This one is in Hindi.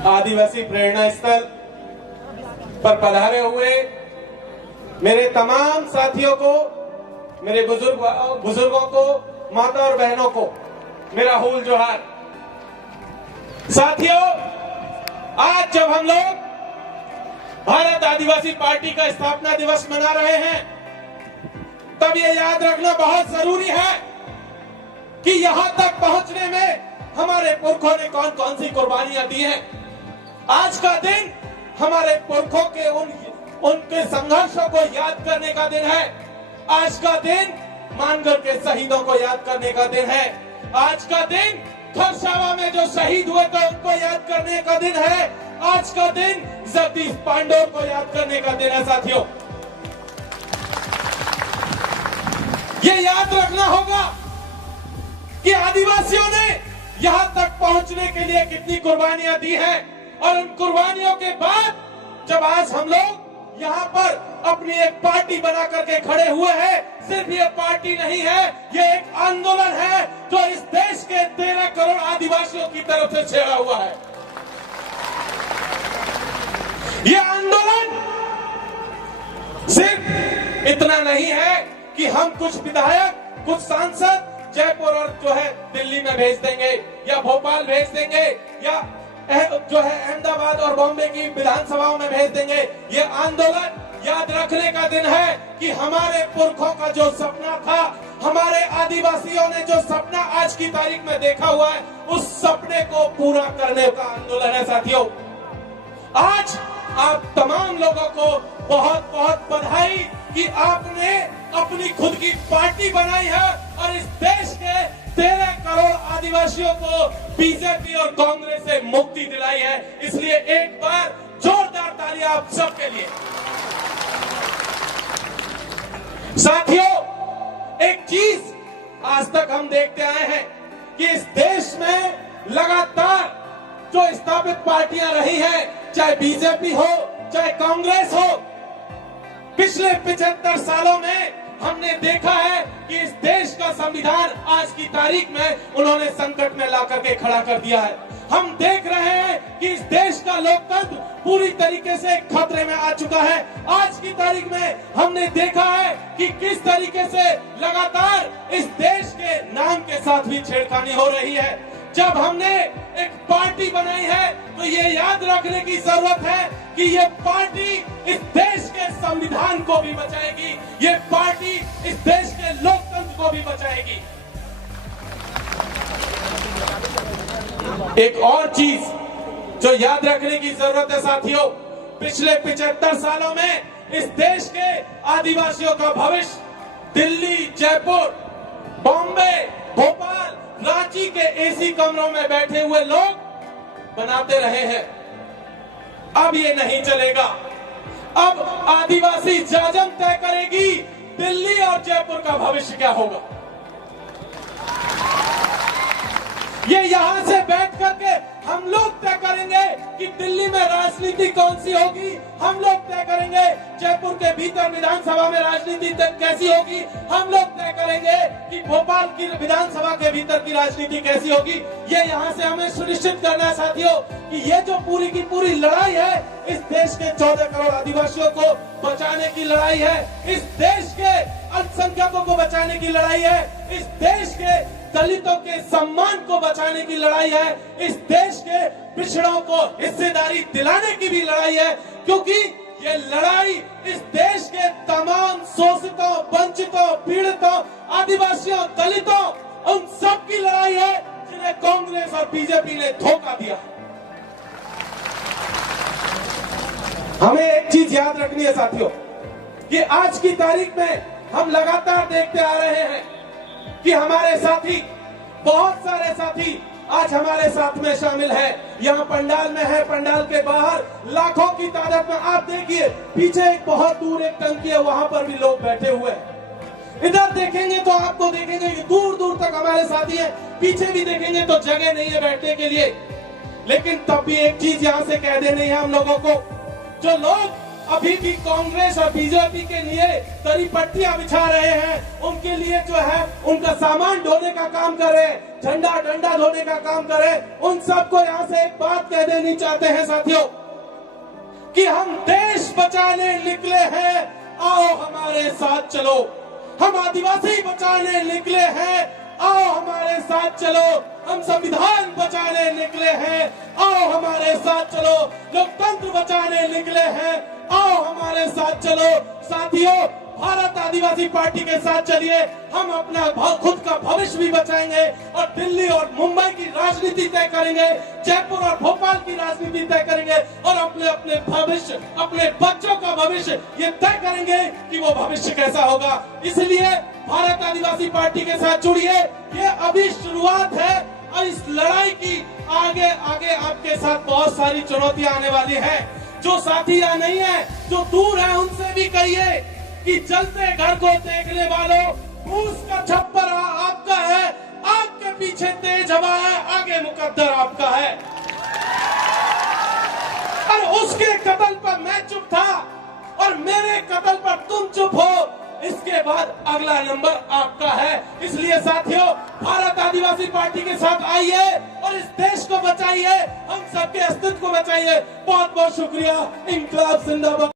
आदिवासी प्रेरणा स्थल पर पधारे हुए मेरे तमाम साथियों को, मेरे बुजुर्गों को, माता और बहनों को मेरा हुल जोहार। साथियों, आज जब हम लोग भारत आदिवासी पार्टी का स्थापना दिवस मना रहे हैं, तब ये याद रखना बहुत जरूरी है कि यहां तक पहुंचने में हमारे पुरखों ने कौन कौन सी कुर्बानियां दी हैं। आज का दिन हमारे पुरखों के उनके संघर्षों को याद करने का दिन है। आज का दिन मानगढ़ के शहीदों को याद करने का दिन है। आज का दिन खरसावा में जो शहीद हुए थे उनको याद करने का दिन है। आज का दिन जगदीश पांडोर को याद करने का दिन है। साथियों, ये याद रखना होगा कि आदिवासियों ने यहां तक पहुंचने के लिए कितनी कुर्बानियां दी हैं, और उन कुर्बानियों के बाद जब आज हम लोग यहाँ पर अपनी एक पार्टी बना करके खड़े हुए हैं, सिर्फ ये पार्टी नहीं है, ये एक आंदोलन है जो इस देश के 13 करोड़ आदिवासियों की तरफ से छेड़ा हुआ है। ये आंदोलन सिर्फ इतना नहीं है कि हम कुछ विधायक, कुछ सांसद जयपुर और जो है दिल्ली में भेज देंगे या भोपाल भेज देंगे या जो है अहमदाबाद और बॉम्बे की विधानसभाओं में भेज देंगे। ये आंदोलन याद रखने का दिन है कि हमारे पुरखों का जो सपना था, हमारे आदिवासियों ने जो सपना आज की तारीख में देखा हुआ है, उस सपने को पूरा करने का आंदोलन है। साथियों, आज आप तमाम लोगों को बहुत बहुत बधाई कि आपने अपनी खुद की पार्टी बनाई है और इस देश के 13 करोड़ आदिवासियों को बीजेपी और कांग्रेस से मुक्ति दिलाई है। इसलिए एक बार जोरदार तालियां आप सबके लिए। साथियों, एक चीज आज तक हम देखते आए हैं कि इस देश में लगातार जो स्थापित पार्टियां रही हैं, चाहे बीजेपी हो चाहे कांग्रेस हो, पिछले 75 सालों में हमने देखा है कि इस देश का संविधान आज की तारीख में उन्होंने संकट में ला करके खड़ा कर दिया है। हम देख रहे हैं कि इस देश का लोकतंत्र पूरी तरीके से खतरे में आ चुका है। आज की तारीख में हमने देखा है कि किस तरीके से लगातार इस देश के नाम के साथ भी छेड़खानी हो रही है। जब हमने एक पार्टी बनाई है तो ये याद रखने की जरूरत है कि ये पार्टी इस देश के संविधान को भी बचाएगी, ये पार्टी इस देश के लोकतंत्र को भी बचाएगी। एक और चीज जो याद रखने की जरूरत है साथियों, पिछले 75 सालों में इस देश के आदिवासियों का भविष्य दिल्ली, जयपुर, बॉम्बे, भोपाल, रांची के एसी कमरों में बैठे हुए लोग बनाते रहे हैं। अब ये नहीं चलेगा। अब आदिवासी जाजम तय करेगी दिल्ली और जयपुर का भविष्य क्या होगा। ये यहां से बैठ करके हम लोग तय करेंगे कि दिल्ली में राजनीति कौन सी होगी, हम लोग तय करेंगे जयपुर के भीतर विधानसभा में राजनीति कैसी होगी, हम लोग तय करेंगे कि भोपाल की विधानसभा के भीतर की राजनीति कैसी होगी। ये यहाँ से हमें सुनिश्चित करना है साथियों कि ये जो पूरी की पूरी लड़ाई है, इस देश के 14 करोड़ आदिवासियों को बचाने की लड़ाई है, इस देश के अल्पसंख्यकों को बचाने की लड़ाई है, इस देश के दलितों के सम्मान को बचाने की लड़ाई है, इस देश के पिछड़ों को हिस्सेदारी दिलाने की भी लड़ाई है। क्योंकि ये लड़ाई इस देश के तमाम शोषितों, वंचितों, पीड़ितों, आदिवासियों, दलितों, उन सब की लड़ाई है जिन्हें कांग्रेस और बीजेपी ने धोखा दिया। हमें एक चीज याद रखनी है साथियों कि आज की तारीख में हम लगातार देखते आ रहे हैं कि हमारे साथी, बहुत सारे साथी आज हमारे साथ में शामिल है। यहाँ पंडाल में है, पंडाल के बाहर लाखों की तादाद में आप देखिए, पीछे एक बहुत दूर एक टंकी है, वहां पर भी लोग बैठे हुए हैं। इधर देखेंगे तो आपको देखेंगे कि दूर दूर तक हमारे साथी हैं, पीछे भी देखेंगे तो जगह नहीं है बैठने के लिए। लेकिन तब भी एक चीज यहाँ से कह देनी है हम लोगों को, जो लोग अभी भी कांग्रेस और बीजेपी के लिए तरी पट्टियां बिछा रहे हैं, उनके लिए जो है उनका सामान ढोने का काम कर रहे हैं, झंडा डंडा ढोने का काम कर रहे हैं, उन सबको यहाँ से एक बात कह देनी चाहते हैं साथियों कि हम देश बचाने निकले हैं, आओ हमारे साथ चलो। हम आदिवासी बचाने निकले हैं, आओ हमारे साथ चलो। हम संविधान बचाने निकले हैं, आओ हमारे साथ चलो। लोकतंत्र बचाने निकले हैं, आओ हमारे साथ चलो। साथियों, भारत आदिवासी पार्टी के साथ चलिए, हम अपना खुद का भविष्य भी बचाएंगे और दिल्ली और मुंबई की राजनीति तय करेंगे, जयपुर और भोपाल की राजनीति तय करेंगे और अपने भविष्य, अपने बच्चों का भविष्य ये तय करेंगे कि वो भविष्य कैसा होगा। इसलिए भारत आदिवासी पार्टी के साथ जुड़िए, ये अभी शुरुआत है और इस लड़ाई की आगे आगे आपके साथ बहुत सारी चुनौतियां आने वाली है। जो साथी यहाँ नहीं है, जो दूर है, उनसे भी कहिए कि जलते घर को देखने वालों, फूस का छप्पर आपका है, आग के पीछे तेज हवा है, आगे मुकद्दर आपका है। और उसके कत्ल पर मैं चुप था और मेरे कत्ल पर तुम चुप हो, इसके बाद अगला नंबर आपका है। इसलिए साथियों, भारत आदिवासी पार्टी के साथ आइए और इस देश को बचाइए, हम सबके अस्तित्व को बचाइए। बहुत बहुत शुक्रिया। इंकलाब जिंदाबाद।